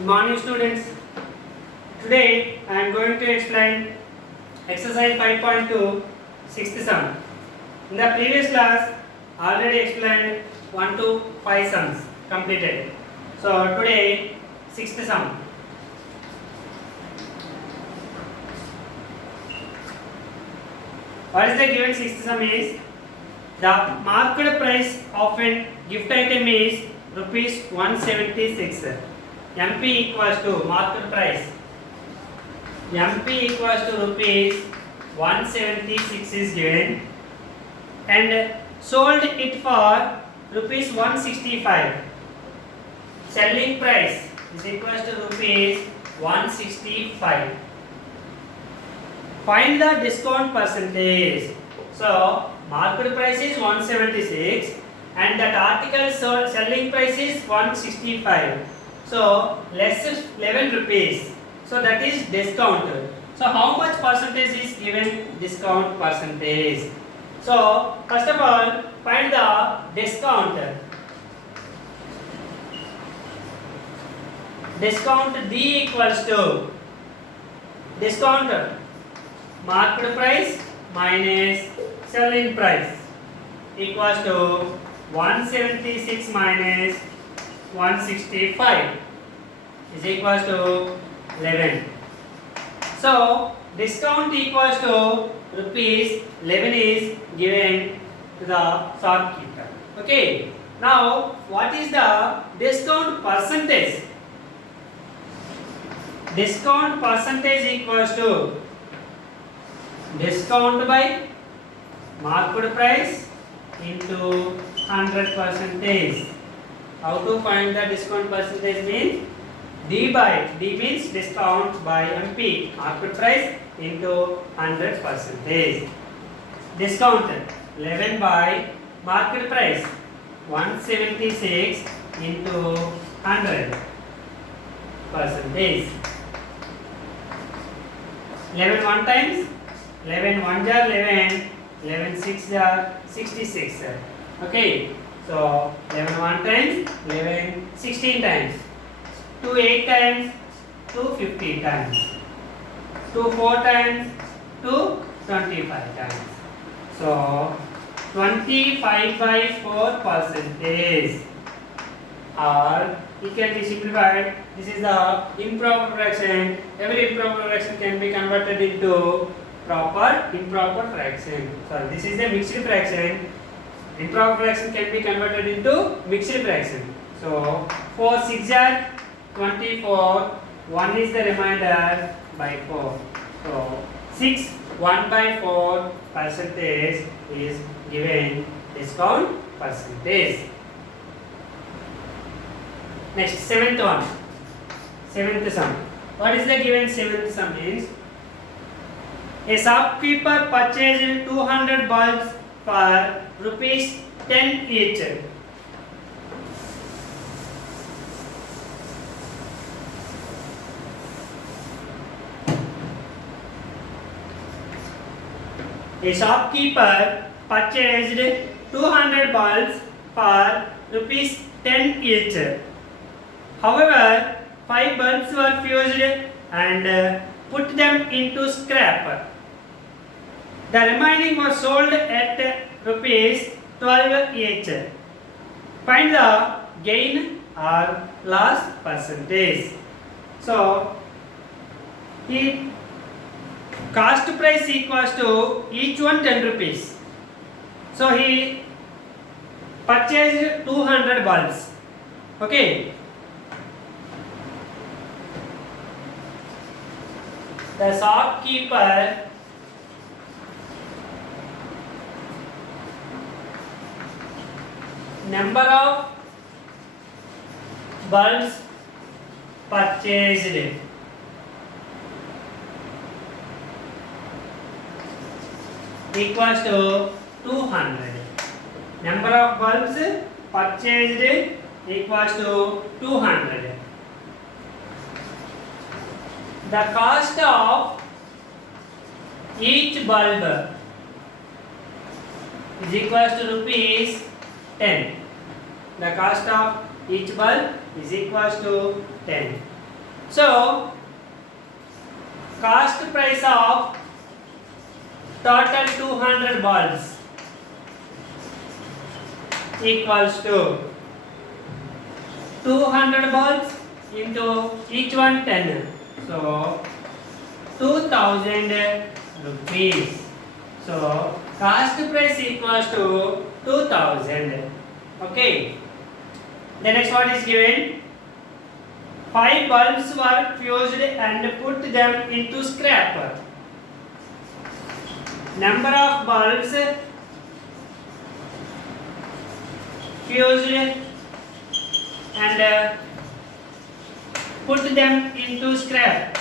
Good morning, students. Today I am going to explain exercise 5.2 sixth sum. In the previous class, I already explained 1 to 5 sums completed. So today sixth sum. What is the given sixth sum is? The market price of a gift item is rupees 176. MP equals to market price. MP equals to rupees 176 is given and sold it for rupees 165. Selling price is equals to rupees 165. Find the discount percentage. So market price is 176 and that article selling price is 165. So less is 11 rupees. So that is discount. So how much percentage is given discount percentage? So first of all find the discount. Discount D equals to discount market price minus selling price equals to 176 minus 165 is equals to 11. So discount equals to rupees 11 is given to the shopkeeper. Okay. Now what is the discount percentage? Discount percentage equals to discount by market price into 100%. How to find the discount percentage means D means discount by MP, market price into 100%. Discount 11 by market price 176 into 100%. 11 one times 11 1 jar 11 11 6 jar 66. Okay, so 11 1 times 11 16 times 2 8 times 2 15 times 2 4 times 2 25 times. So 25 by 4%, or it can be simplified. This is the improper fraction. Every improper fraction can be converted into proper improper fraction. Sorry, this is the mixed fraction. Improper fraction can be converted into mixed fraction. So 4 6 are 24. 1 is the remainder by 4. So 6 1 by 4 percentage is given discount percentage. Next, seventh one. Seventh sum. What is the given seventh sum is? A shopkeeper purchased 200 bulbs for rupees 10 each. A shopkeeper purchased 200 bulbs for rupees 10 each. However, 5 bulbs were fused and put them into scrap. The remaining was sold at rupees 12 each. Find the gain or loss percentage. So, the cost price equals to each one 10 rupees. So, he purchased 200 bulbs. Okay. The shopkeeper number of bulbs purchased equals to 200. Number of bulbs purchased equals to 200. The cost of each bulb is equals to rupees 10. The cost of each bulb is equals to 10. So cost price of total 200 bulbs equals to 200 bulbs into each one 10. So 2000 rupees. So cost price equals to 2000. Okay. The next one is given. 5 bulbs were fused and put them into scrap. Number of bulbs fused and put them into scrap.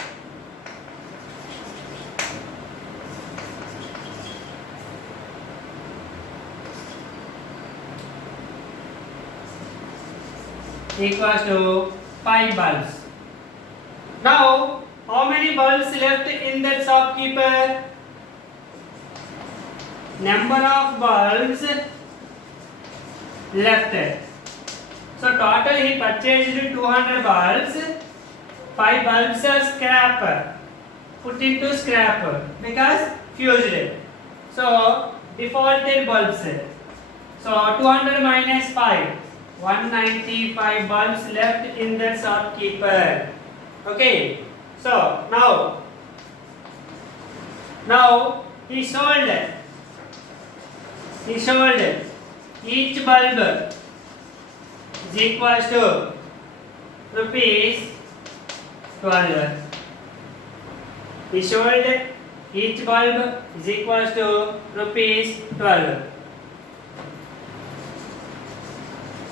Equals to 5 bulbs. Now, how many bulbs left in that shopkeeper? Number of bulbs left. So total he purchased 200 bulbs. 5 bulbs are scrap. Put into scrap because fused. So defaulted bulbs. So 200 minus 5. 195 bulbs left in the shopkeeper. Okay. So now he sold each bulb is equals to rupees 12. He sold each bulb is equals to rupees 12.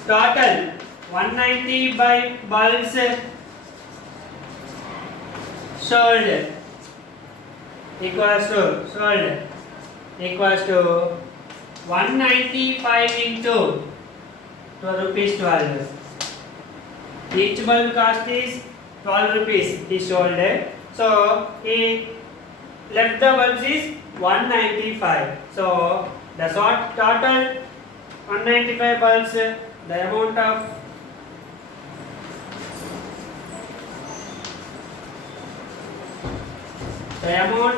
Total 190 by bulbs sold equals to 195 into 12 rupees 12. Each bulb cost is 12 rupees. He sold it. So he left the bulbs is 195. So the total 195 bulbs. The amount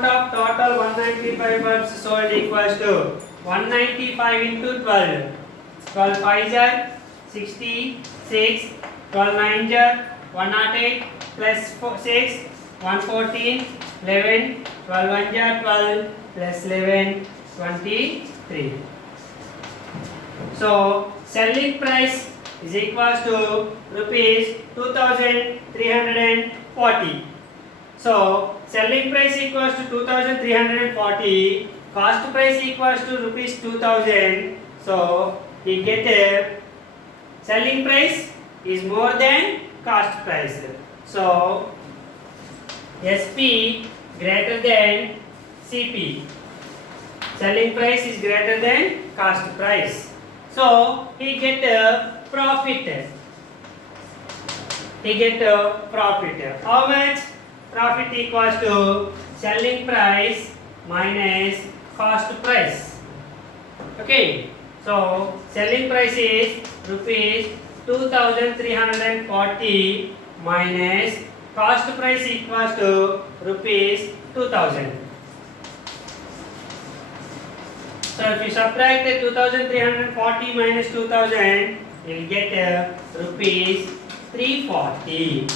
of total 195 bulbs sold equals to 195 into 12. 12 5s are 66. 12 9s are 108 plus 6 114 11. 12 1s are 12 plus 11 23. So selling price is equals to rupees 2340. So selling price equals to 2340. Cost price equals to rupees 2000. So we get a selling price is more than cost price. So SP greater than CP. Selling price is greater than cost price. So he get a profit. How much? Profit equals to selling price minus cost price. Okay. So selling price is rupees 2340 minus cost price equals to rupees 2000. So if you subtract 2340 minus 2000, you will get rupees 340.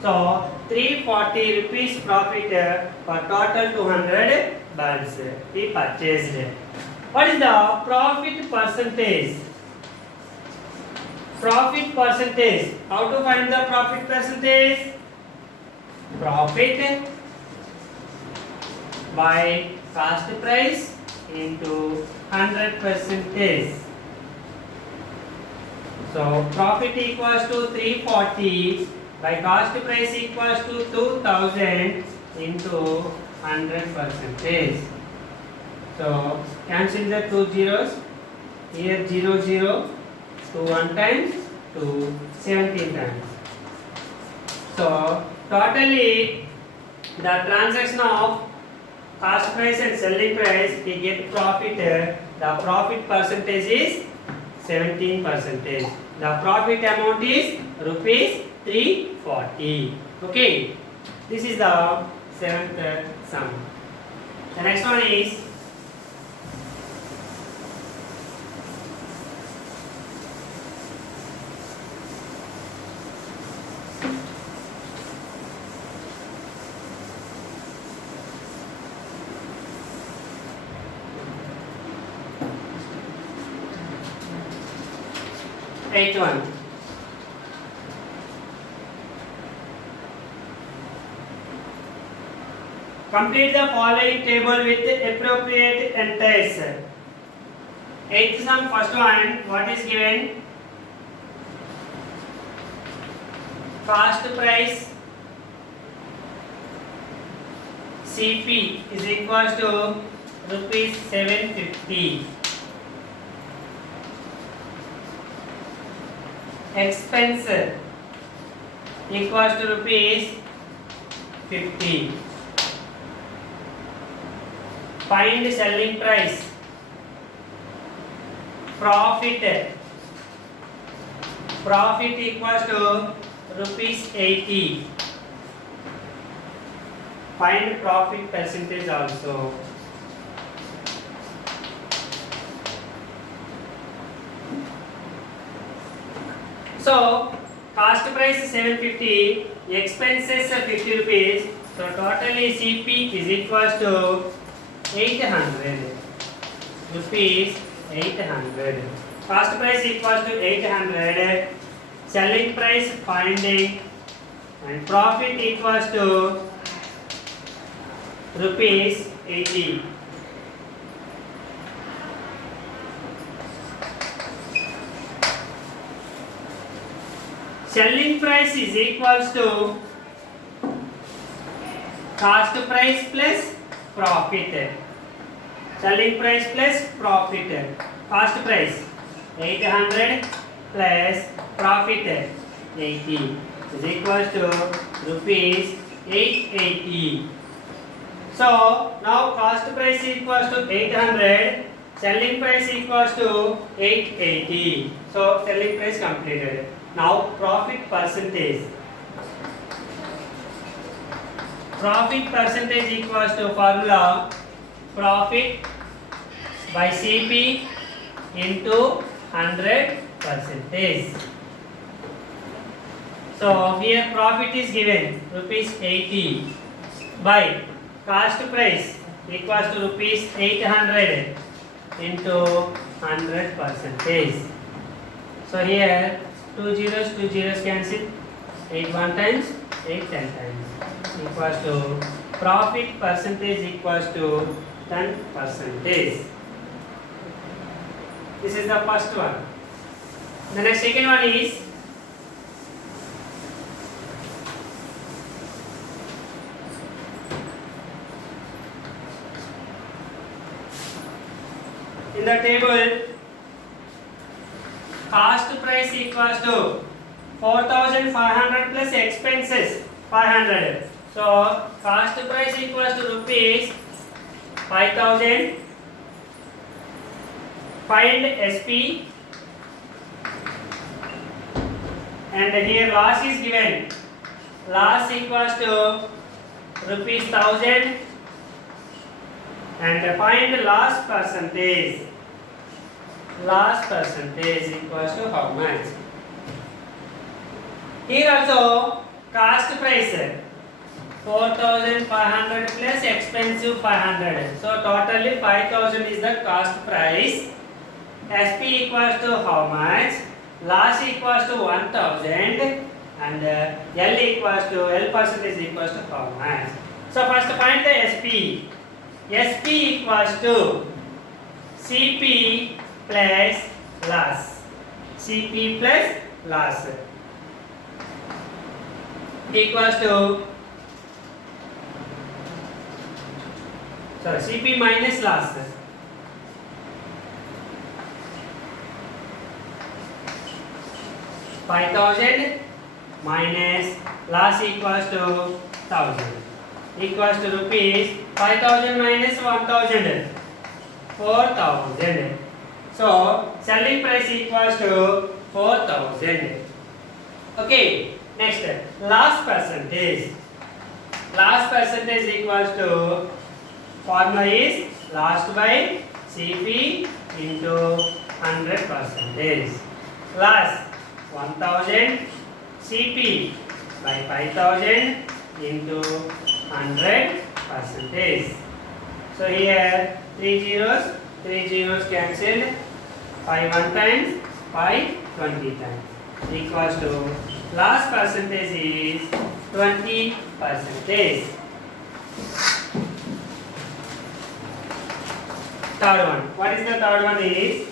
So 340 rupees profit for total 200 bulbs he purchased. What is the profit percentage? Profit percentage. How to find the profit percentage? Profit by cost price into 100%. So profit equals to 340 by cost price equals to 2000 into 100%. So cancel the 2 zeros. Here 0 0 to 1 times to 17 times. So totally the transaction of cost price and selling price, we get profit. The profit percentage is 17%. The profit amount is rupees 340. Okay, this is the seventh sum. The next one is eighth one. Complete the following table with the appropriate entries. Eighth sum, first one, what is given? Cost price CP is equals to rupees 750. Expense equals to rupees 50. Find selling price. Profit equals to rupees 80. Find profit percentage also. So cost price is 750, expenses are 50 rupees. So totally CP is equals to 800 rupees. 800. Cost price equals to 800. Selling price finding, and profit equals to rupees 80. Selling price is equals to cost price plus profit. Selling price plus profit. Cost price 800 plus profit 80 is equals to rupees 880. So now cost price equals to 800, selling price equals to 880. So selling price completed. Now profit percentage. Profit percentage equals to formula profit by CP into 100%. So here profit is given rupees 80 by cost price equals to rupees 800 into 100%. So here two zeros cancel. 8 one times, 8 10 times equals to profit percentage equals to 10%. This is the first one. The next second one is in the table cost price equals to 4,500 plus expenses 500. So cost price equals to rupees 5,000. Find SP, and here loss is given. Loss equals to rupees 1,000, and find loss percentage. Loss percentage equals to how much? Here also cost price 4,500 plus expensive 500. So totally 5,000 is the cost price. SP equals to how much? Loss equals to 1,000, and L percentage equals to how much? So first find the SP. SP equals to CP plus loss. CP plus loss equals to CP minus loss. $5,000 minus loss equals to 1,000 equals to rupees 5,000 minus 1,000 4,000. So selling price equals to 4,000. Okay. Next, last percentage. Last percentage equals to, formula is last by CP into 100%. Last 1000 CP by 5000 into 100%. So here 3 zeros cancelled, 5 1 times, 5 20 times, equals to last percentage is 20%. Third one. What is the third one is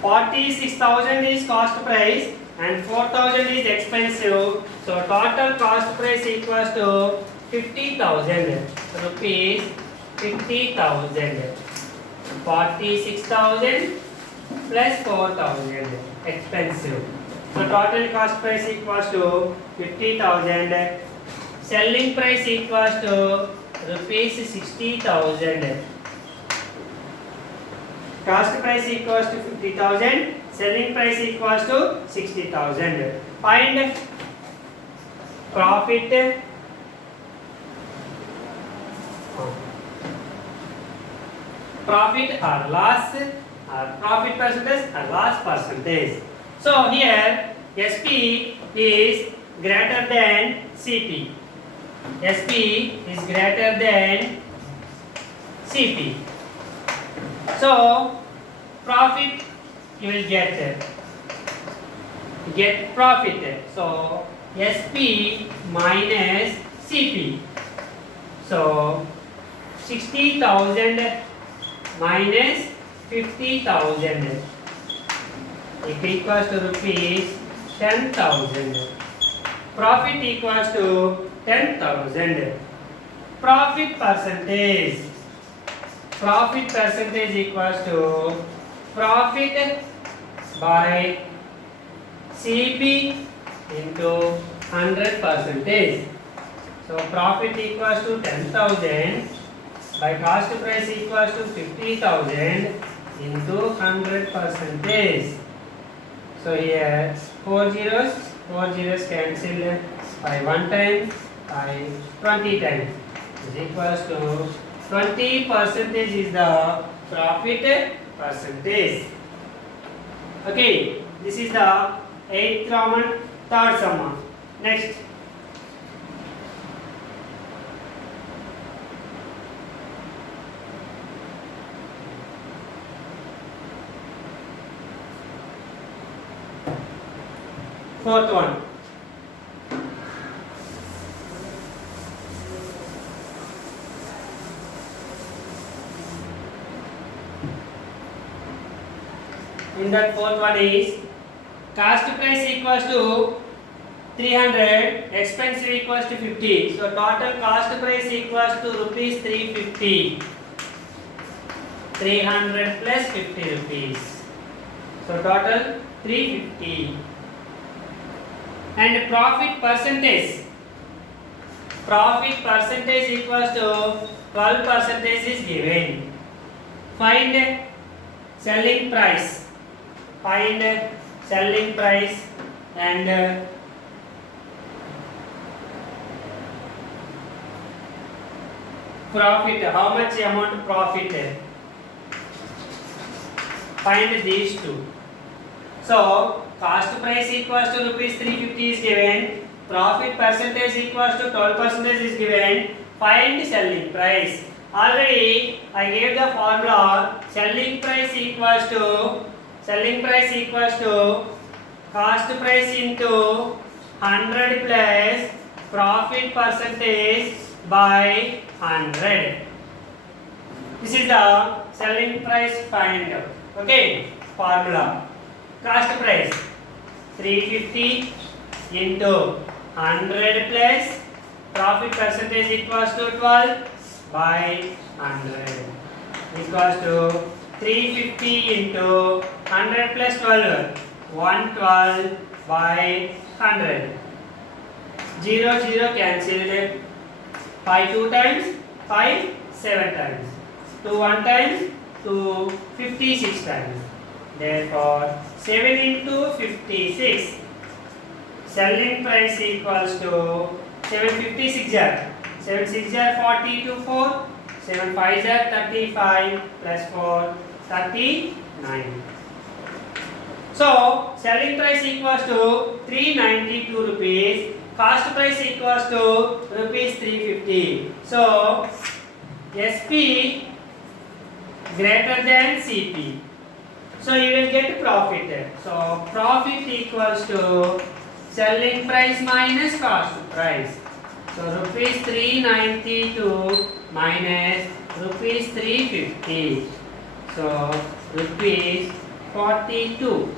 46,000 is cost price and 4,000 is expensive. So total cost price equals to 50,000 rupees. 50,000. 46,000 plus 4,000 expensive. So total cost price equals to 50,000. Selling price equals to rupees 60,000. Cost price equals to 50,000. Selling price equals to 60,000. Find profit. Profit or loss, or profit percentage or loss percentage. So here SP is greater than CP. SP is greater than CP. So profit you will get profit. So SP minus CP. So 60,000 minus 50,000 equals to rupees 10,000. Profit equals to 10,000. Profit percentage. Profit percentage equals to profit by CP into 100%. So profit equals to 10,000 by cost price equals to 50,000 into 100%. So here 4 zeros cancel by 1 time, by 20 times is equals to 20% is the profit percentage. Okay, this is the 8th Roman third summa. Next. Fourth one. In that fourth one is cost price equals to 300, expense equals to 50. So total cost price equals to rupees 350. 300 plus 50 rupees. So total 350. And profit percentage. Profit percentage equals to 12% is given. Find selling price. Find selling price and profit. How much amount profit? Find these two. So cost price equals to rupees 350 is given. Profit percentage equals to 12% is given. Find selling price. Already I gave the formula. Selling price equals to cost price into 100 plus profit percentage by 100. This is the selling price find. Okay, formula. Cost price 350 into 100 plus profit percentage equals to 12 by 100 equals to 350 into 100 plus 12, 112 by 100. 0 cancelled. 5 2 times, 5 7 times. 2 1 times, 2 56 times. Therefore 7 into 56 selling price equals to 756 jar. 7 6 jar 42 4. 7 5 jar 35 plus 4 39. So selling price equals to 392 rupees. Cost price equals to rupees 350. So SP greater than CP. So you will get profit. So profit equals to selling price minus cost price. So rupees 392 minus rupees 350. So rupees 42.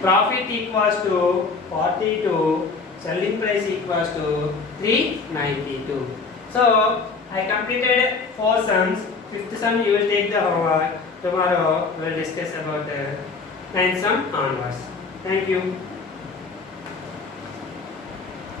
Profit equals to 42. Selling price equals to 392. So I completed 4 sums. 5th sum you will take the homework. Tomorrow we will discuss about the 9th sum onwards. Thank you.